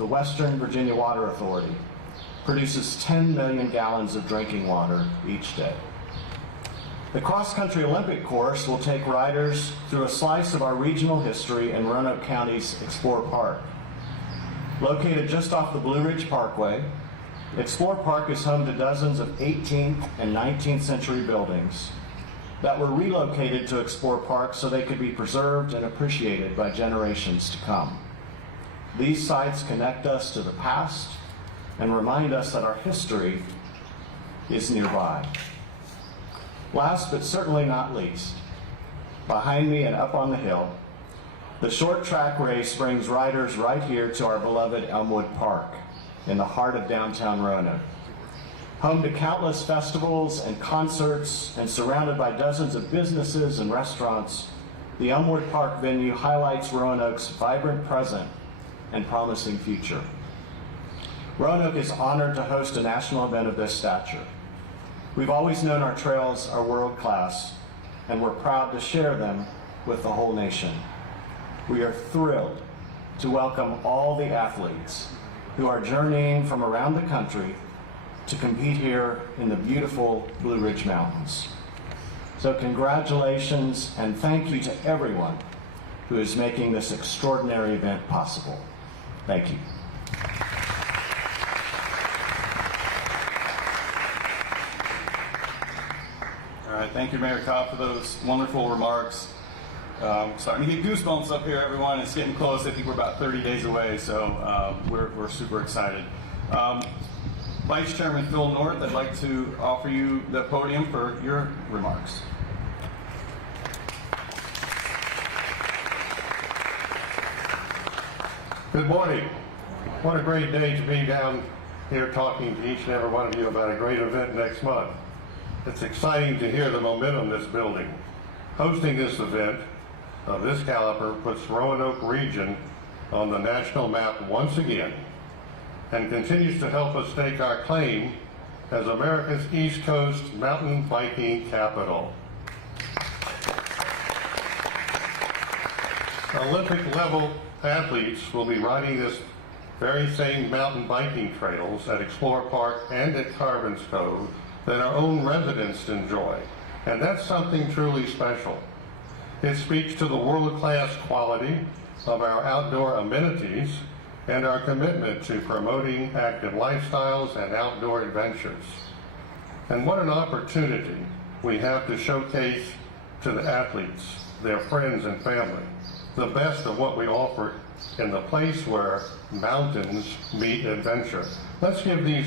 the Western Virginia Water Authority, produces 10 million gallons of drinking water each day. The cross-country Olympic course will take riders through a slice of our regional history in Roanoke County's Explore Park. Located just off the Blue Ridge Parkway, Explore Park is home to dozens of 18th and 19th century buildings that were relocated to Explore Park so they could be preserved and appreciated by generations to come. These sites connect us to the past and remind us that our history is nearby. Last but certainly not least, behind me and up on the hill, the short track race brings riders right here to our beloved Elmwood Park in the heart of downtown Roanoke. Home to countless festivals and concerts and surrounded by dozens of businesses and restaurants, the Elmwood Park venue highlights Roanoke's vibrant present and promising future. Roanoke is honored to host a national event of this stature. We've always known our trails are world-class, and we're proud to share them with the whole nation. We are thrilled to welcome all the athletes who are journeying from around the country to compete here in the beautiful Blue Ridge Mountains. So congratulations and thank you to everyone who is making this extraordinary event possible. Thank you. All right, thank you, Mayor Cobb, for those wonderful remarks. Starting to get goosebumps up here, everyone. It's getting close. I think we're about 30 days away, so we're super excited. Vice Chairman Phil North, I'd like to offer you the podium for your remarks. Good morning. What a great day to be down here talking to each and every one of you about a great event next month. It's exciting to hear the momentum that's building. Hosting this event of this caliber puts Roanoke region on the national map once again and continues to help us stake our claim as America's East Coast mountain biking capital. Olympic level athletes will be riding this very same mountain biking trails at Explore Park and at Carvin's Cove that our own residents enjoy. And that's something truly special. It speaks to the world-class quality of our outdoor amenities and our commitment to promoting active lifestyles and outdoor adventures. And what an opportunity we have to showcase to the athletes, their friends and family, the best of what we offer in the place where mountains meet adventure. Let's give these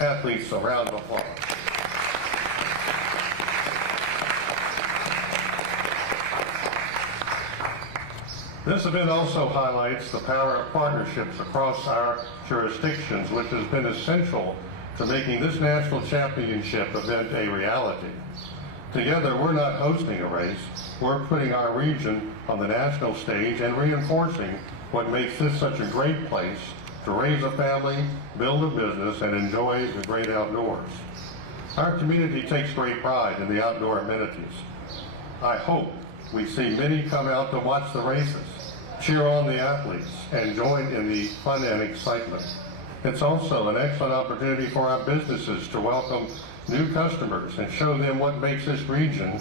athletes a round of applause. This event also highlights the power of partnerships across our jurisdictions, which has been essential to making this national championship event a reality. Together, we're not hosting a race, we're putting our region on the national stage and reinforcing what makes this such a great place to raise a family, build a business, and enjoy the great outdoors. Our community takes great pride in the outdoor amenities. I hope we see many come out to watch the races, cheer on the athletes, and join in the fun and excitement. It's also an excellent opportunity for our businesses to welcome new customers and show them what makes this region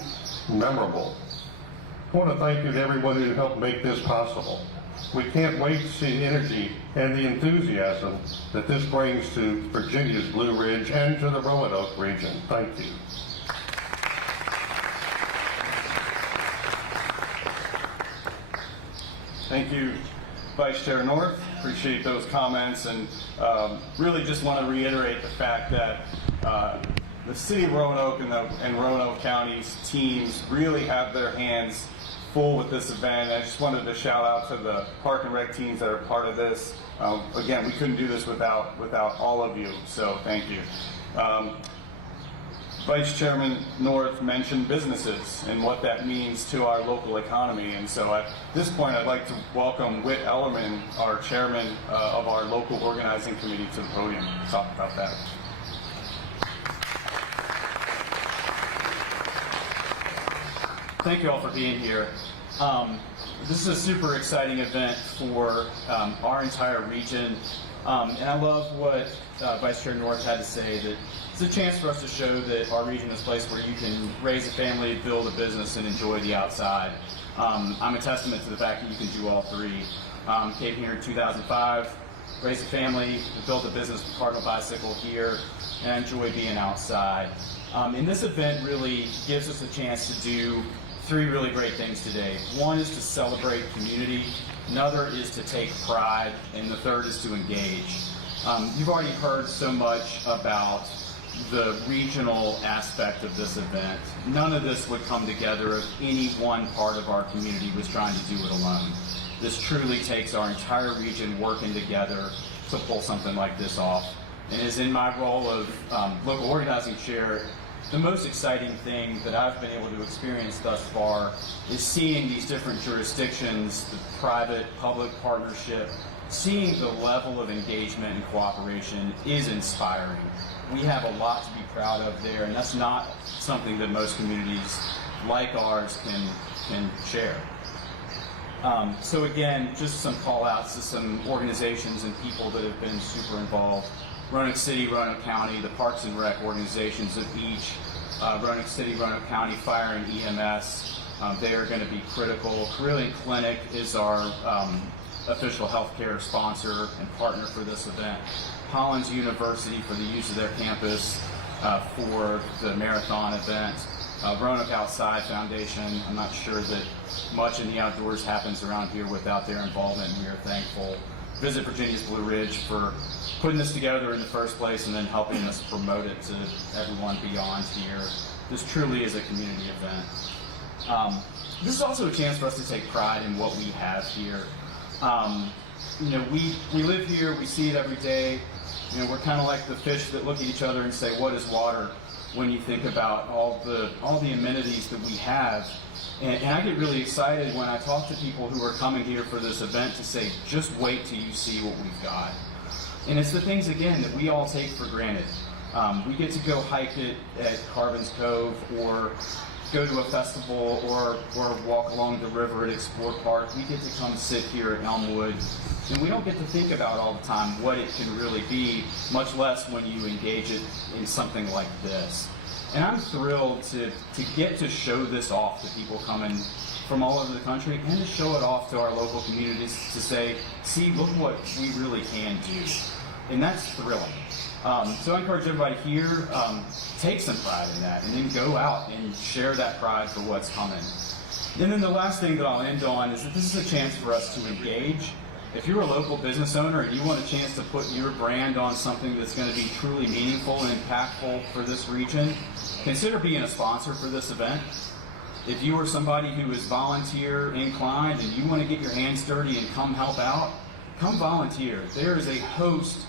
memorable. I want to thank you to everyone who helped make this possible. We can't wait to see the energy and the enthusiasm that this brings to Virginia's Blue Ridge and to the Roanoke region. Thank you. Thank you, Vice Chair North. Appreciate those comments, and really just want to reiterate the fact that the City of Roanoke and Roanoke County's teams really have their hands full with this event. I just wanted to shout out to the Park and Rec teams that are part of this. Again, we couldn't do this without all of you, so thank you. Vice Chairman North mentioned businesses and what that means to our local economy, and so at this point I'd like to welcome Whit Ellerman, our chairman of our local organizing committee, to the podium to talk about that. Thank you all for being here. This is a super exciting event for our entire region, and I love what Vice Chair North had to say, that it's a chance for us to show that our region is a place where you can raise a family, build a business, and enjoy the outside. I'm a testament to the fact that you can do all three. Came here in 2005, raised a family, built a business with Cardinal Bicycle here, and I enjoy being outside. And this event really gives us a chance to do three really great things today. One is to celebrate community, another is to take pride, and the third is to engage. You've already heard so much about the regional aspect of this event. None of this would come together if any one part of our community was trying to do it alone. This truly takes our entire region working together to pull something like this off. And as in my role of local organizing chair, the most exciting thing that I've been able to experience thus far is seeing these different jurisdictions, the private-public partnership, seeing the level of engagement and cooperation is inspiring. We have a lot to be proud of there, and that's not something that most communities like ours can share. So again, just some call outs to some organizations and people that have been super involved. Roanoke City, Roanoke County, the Parks and Rec organizations of each, Roanoke City, Roanoke County Fire and EMS, they are going to be critical. Carillion Clinic is our official healthcare sponsor and partner for this event. Collins University for the use of their campus for the marathon event. Roanoke Outside Foundation, I'm not sure that much in the outdoors happens around here without their involvement, and we are thankful. Visit Virginia's Blue Ridge for putting this together in the first place and then helping us promote it to everyone beyond here. This truly is a community event. This is also a chance for us to take pride in what we have here. You know, we live here, we see it every day. You know, we're kind of like the fish that look at each other and say, what is water? When you think about all the amenities that we have. And I get really excited when I talk to people who are coming here for this event to say, just wait till you see what we've got. And it's the things, again, that we all take for granted. We get to go hike it at Carbons Cove, or go to a festival, or walk along the river at Explore Park. We get to come sit here at Elmwood, and we don't get to think about all the time what it can really be, much less when you engage it in something like this. And I'm thrilled to get to show this off to people coming from all over the country, and to show it off to our local communities to say, see, look what we really can do. And that's thrilling. So I encourage everybody here, take some pride in that, and then go out and share that pride for what's coming. And then the last thing that I'll end on is that this is a chance for us to engage. If you're a local business owner and you want a chance to put your brand on something that's going to be truly meaningful and impactful for this region, consider being a sponsor for this event. If you are somebody who is volunteer inclined and you want to get your hands dirty and come help out, come volunteer. There is a host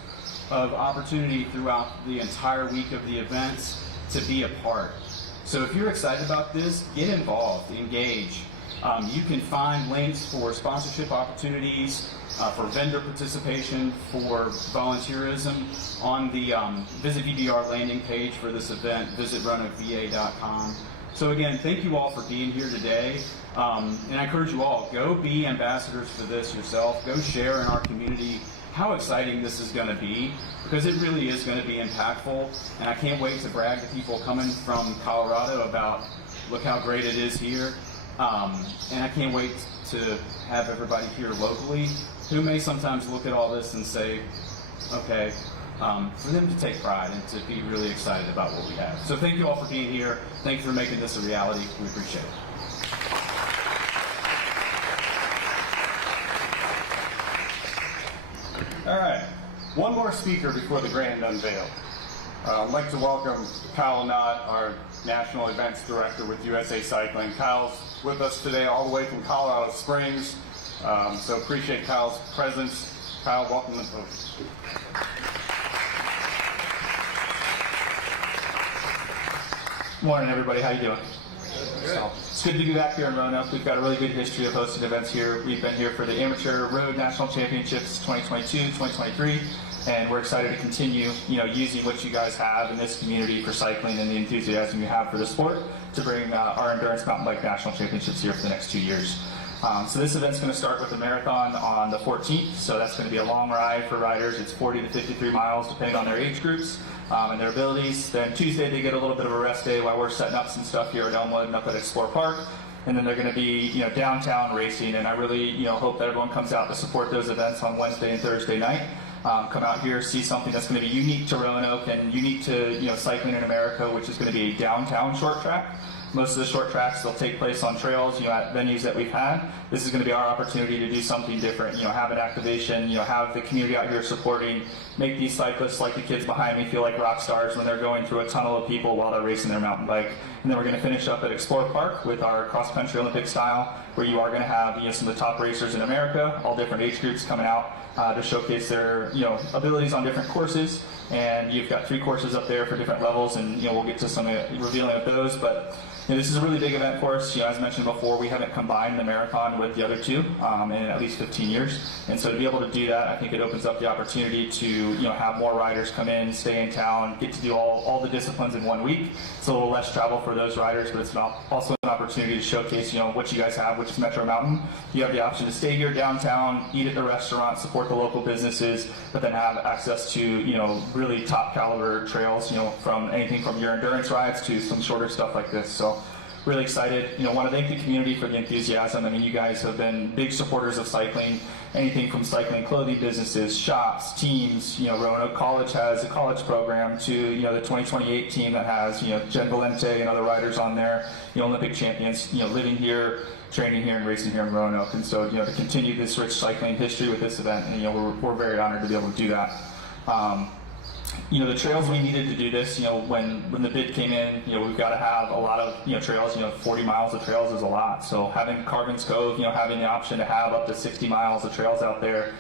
of opportunity throughout the entire week of the events to be a part. So if you're excited about this, get involved, engage. You can find links for sponsorship opportunities, for vendor participation, for volunteerism on the Visit VBR landing page for this event, visitRoanokeVA.com. So again, thank you all for being here today. And I encourage you all, go be ambassadors for this yourself. Go share in our community how exciting this is going to be, because it really is going to be impactful. And I can't wait to brag to people coming from Colorado about, look how great it is here. And I can't wait to have everybody here locally who may sometimes look at all this and say, okay, for them to take pride and to be really excited about what we have. So thank you all for being here. Thank you for making this a reality. We appreciate it. All right, one more speaker before the grand unveil. I'd like to welcome Kyle Knott, our National Events Director with USA Cycling. Kyle's with us today all the way from Colorado Springs, so appreciate Kyle's presence. Kyle, welcome to the podium. Morning, everybody. How you doing? So, it's good to be back here in Roanoke. We've got a really good history of hosting events here. We've been here for the Amateur Road National Championships 2022, 2023, and we're excited to continue, using what you guys have in this community for cycling and the enthusiasm you have for the sport to bring our Endurance Mountain Bike National Championships here for the next 2 years. So this event's going to start with a marathon on the 14th, so that's going to be a long ride for riders. It's 40 to 53 miles depending on their age groups and their abilities. Then Tuesday they get a little bit of a rest day while we're setting up some stuff here at Elmwood and up at Explore Park. And then they're going to be, downtown racing, and I really, hope that everyone comes out to support those events on Wednesday and Thursday night. Come out here, see something that's going to be unique to Roanoke and unique to, cycling in America, which is going to be a downtown short track. Most of the short tracks, they'll take place on trails, at venues that we've had. This is going to be our opportunity to do something different, have an activation, have the community out here supporting, make these cyclists, like the kids behind me, feel like rock stars when they're going through a tunnel of people while they're racing their mountain bike. And then we're going to finish up at Explore Park with our cross-country Olympic style, where you are going to have, some of the top racers in America, all different age groups coming out to showcase their, abilities on different courses. And you've got 3 courses up there for different levels, and we'll get to some revealing of those. But this is a really big event for us. As mentioned before, we haven't combined the marathon with the other 2 in at least 15 years. And so to be able to do that, I think it opens up the opportunity to have more riders come in, stay in town, get to do all the disciplines in 1 week. It's a little less travel for those riders, but it's also an opportunity to showcase what you guys have, which is Metro Mountain. You have the option to stay here downtown, eat at the restaurant, support the local businesses, but then have access to really top caliber trails, from anything from your endurance rides to some shorter stuff like this. So really excited. Want to thank the community for the enthusiasm. I mean, you guys have been big supporters of cycling. Anything from cycling clothing businesses, shops, teams. Roanoke College has a college program to the 2028 team that has Jen Valente and other riders on there. Olympic champions. Living here, training here, and racing here in Roanoke. And so to continue this rich cycling history with this event, and we're very honored to be able to do that. The trails we needed to do this, when the bid came in, we've got to have a lot of, trails, 40 miles of trails is a lot. So having Carvin's Cove, having the option to have up to 60 miles of trails out there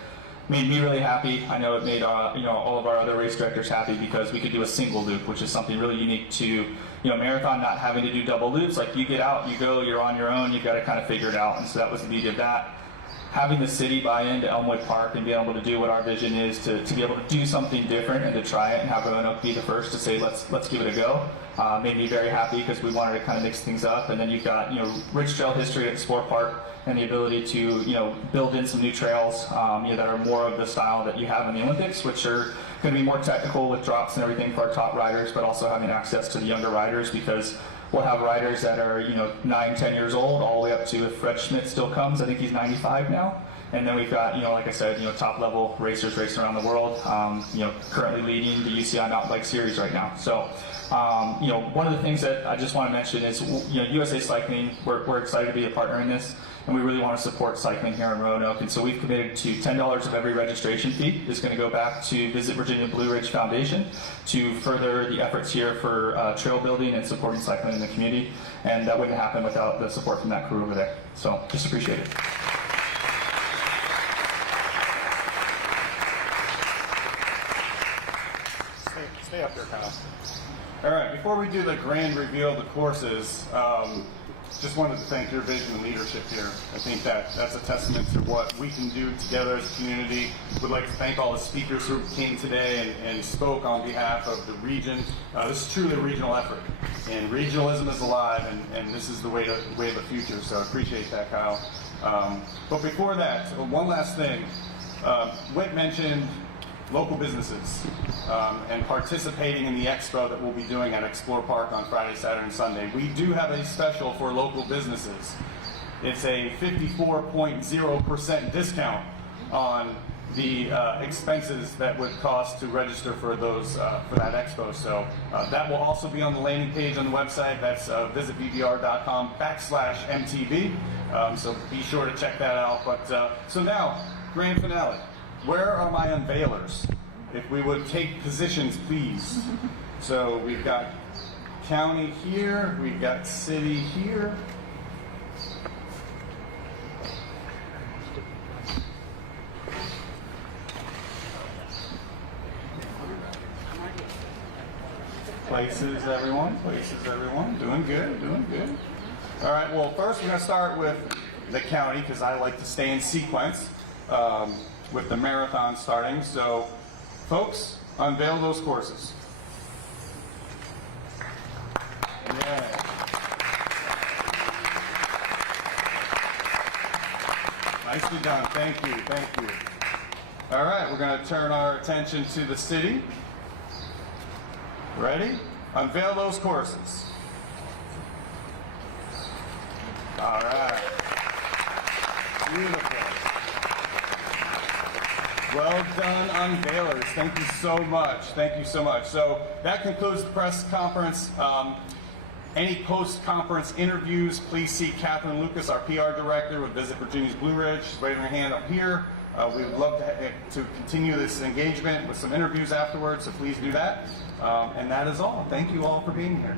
made me really happy. I know it made, all of our other race directors happy because we could do a single loop, which is something really unique to, marathon, not having to do double loops. Like you get out, you go, you're on your own, you've got to kind of figure it out. And so that was the beauty of that. Having the city buy into Elmwood Park and being able to do what our vision is to be able to do something different and to try it and have Roanoke be the first to say let's give it a go made me very happy because we wanted to kind of mix things up. And then you've got rich trail history at Explore Park and the ability to build in some new trails that are more of the style that you have in the Olympics, which are going to be more technical with drops and everything for our top riders, but also having access to the younger riders because we'll have riders that are 9, 10 years old, all the way up to if Fred Schmidt still comes. I think he's 95 now. And then we've got like I said, top level racers racing around the world. Currently leading the UCI Mountain Bike Series right now. So one of the things that I just want to mention is USA Cycling. We're excited to be a partner in this. And we really want to support cycling here in Roanoke. And so we've committed to $10 of every registration fee is going to go back to Visit Virginia Blue Ridge Foundation to further the efforts here for trail building and supporting cycling in the community. And that wouldn't happen without the support from that crew over there. So just appreciate it. Stay up there, Kyle. All right, before we do the grand reveal of the courses, just wanted to thank your vision and leadership here. I think that's a testament to what we can do together as a community. Would like to thank all the speakers who came today and spoke on behalf of the region. This is truly a regional effort, and regionalism is alive, and this is the way of the future. So I appreciate that, Kyle. But before that, one last thing. Whit mentioned local businesses and participating in the expo that we'll be doing at Explore Park on Friday, Saturday, and Sunday. We do have a special for local businesses. It's a 54.0% discount on the expenses that would cost to register for those for that expo. So that will also be on the landing page on the website. That's visitvbr.com/MTB. So be sure to check that out. But so now, grand finale. Where are my unveilers? If we would take positions, please. So we've got county here, we've got city here. Places, everyone. Places, everyone. Doing good, doing good. All right, well, first we're going to start with the county because I like to stay in sequence. With the marathon starting. So, folks, unveil those courses. Yeah. Nicely done. Thank you. Thank you. All right, we're going to turn our attention to the city. Ready? Unveil those courses. All right. Beautiful. Well done, unveilers. Thank you so much. Thank you so much. So that concludes the press conference. Any post-conference interviews, please see Catherine Lucas, our PR director with Visit Virginia's Blue Ridge. She's waving her hand up here. We would love to continue this engagement with some interviews afterwards, so please do that. And that is all. Thank you all for being here.